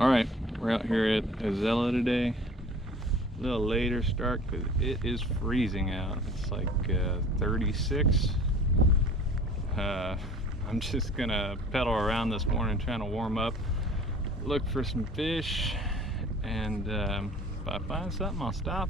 Alright, we're out here at Ozello today. A little later start because it is freezing out. It's like 36. I'm just gonna pedal around this morning trying to warm up, look for some fish, and if I find something I'll stop.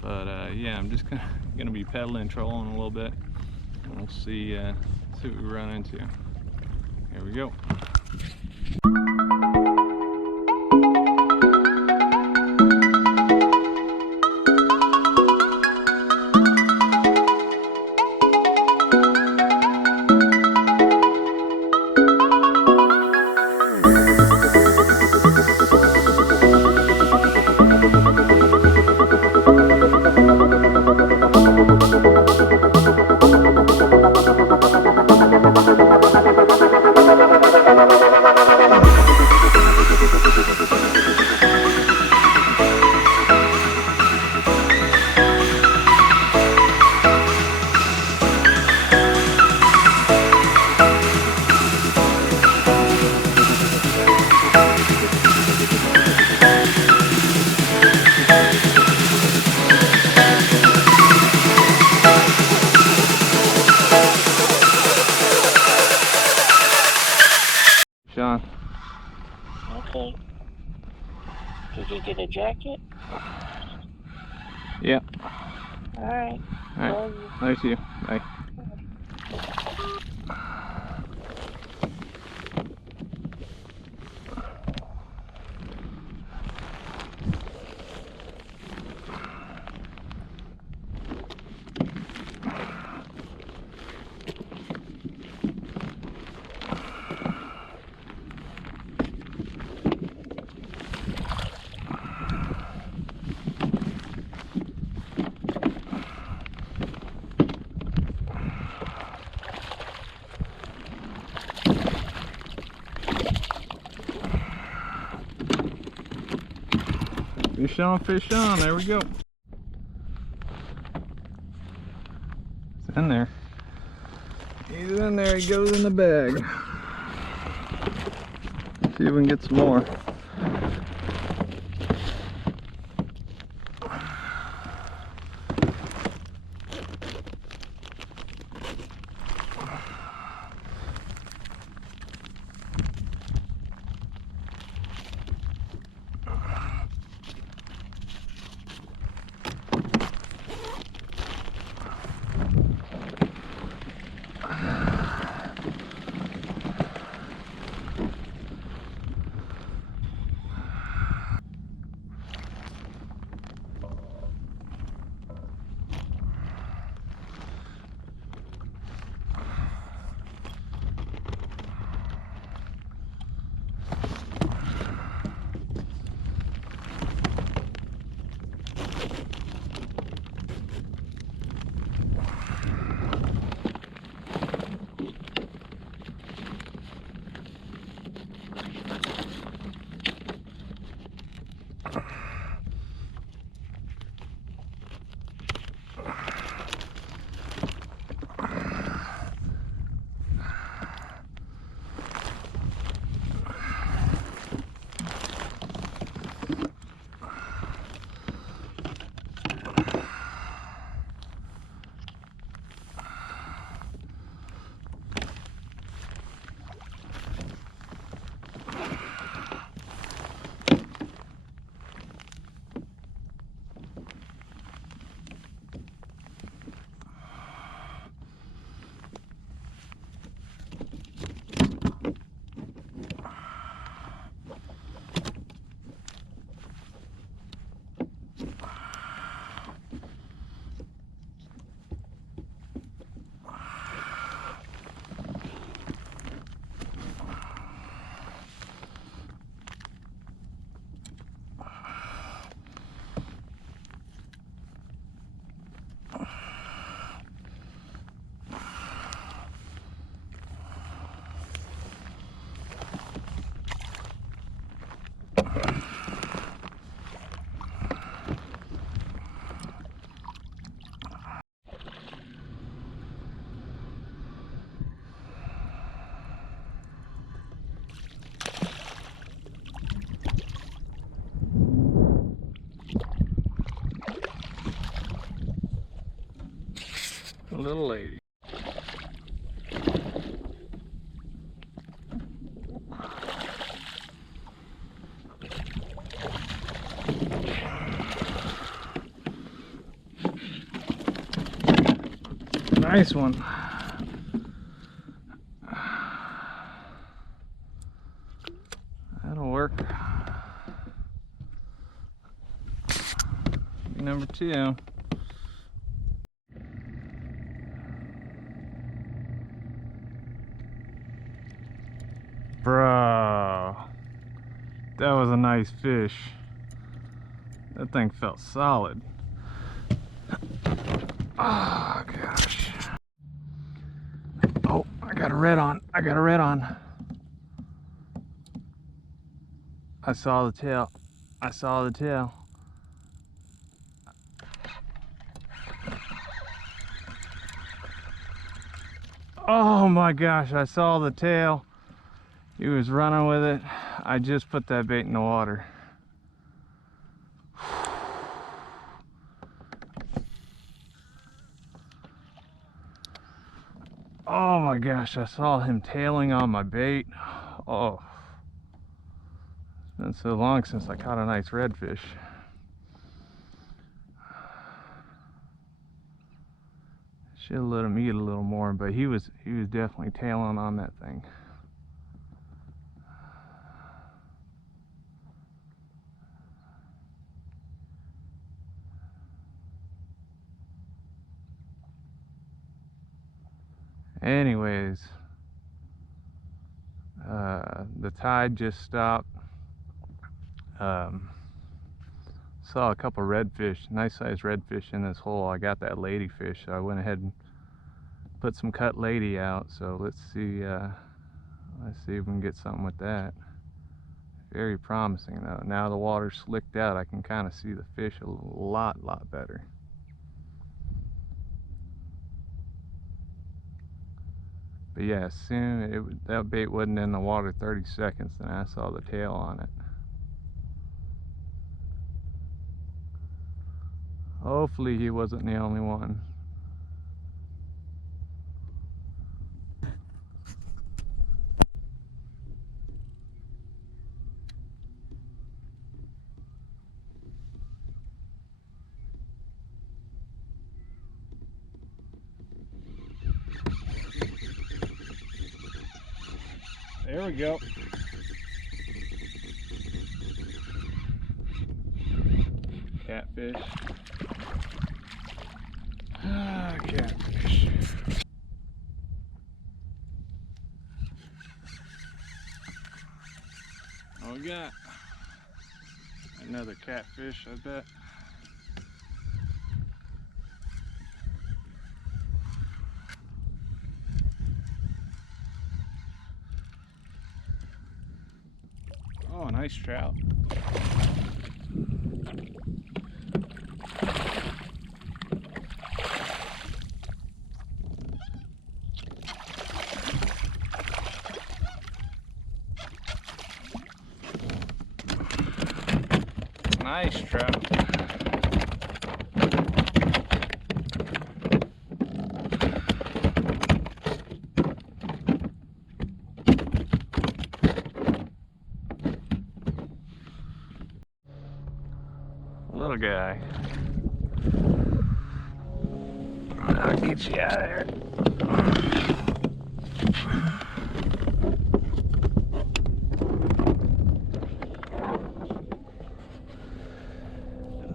But yeah, I'm just gonna be pedaling, trolling a little bit, and we'll see what we run into. Here we go. Sean. Okay. Did you get a jacket? Yeah. Alright. Alright. Nice to you. Bye. Fish on, there we go. It's in there. He's in there, he goes in the bag. See if we can get some more. little lady. Nice one. That'll work. Number 2. Bro, that was a nice fish. That thing felt solid. Oh gosh. Oh, I got a red on. I got a red on. I saw the tail. I saw the tail. Oh my gosh, I saw the tail. He was running with it. I just put that bait in the water. Oh my gosh, I saw him tailing on my bait. Oh, it's been so long since I caught a nice redfish. Should have let him eat a little more, but he was definitely tailing on that thing. Anyways, the tide just stopped. Saw a couple redfish, nice sized redfish in this hole. I got that ladyfish, so I went ahead and put some cut lady out. So let's see if we can get something with that. Very promising though. Now the water's slicked out, I can kind of see the fish a lot better. But yeah, as soon that bait wasn't in the water 30 seconds, and I saw the tail on it. Hopefully he wasn't the only one. There we go. Catfish. Ah, catfish. Oh, we got another catfish, I bet. Oh, a nice trout. Nice trout. Little guy. I'll get you out of there.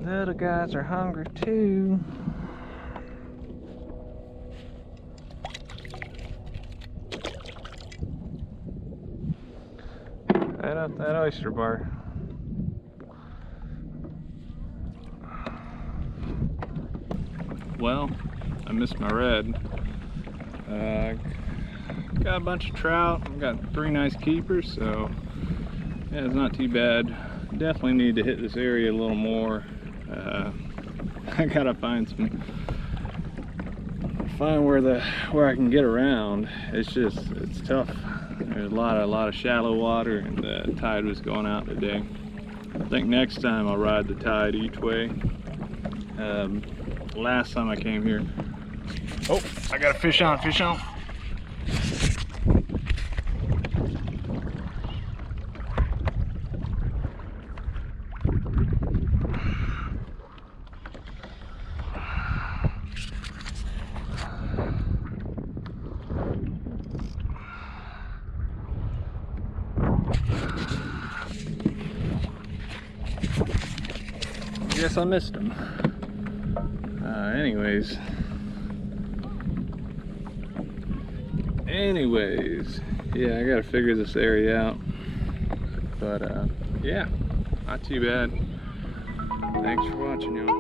Little guys are hungry too. Right up that oyster bar. Well, I missed my red. Got a bunch of trout. I've got 3 nice keepers, so yeah, it's not too bad. Definitely need to hit this area a little more. I gotta find where I can get around. It's tough. There's a lot of shallow water, and the tide was going out today. I think next time I'll ride the tide each way. Last time I came here, oh, I got a fish on, fish on. Guess I missed him. Anyways, yeah, I gotta figure this area out. But yeah, not too bad. Thanks for watching, y'all.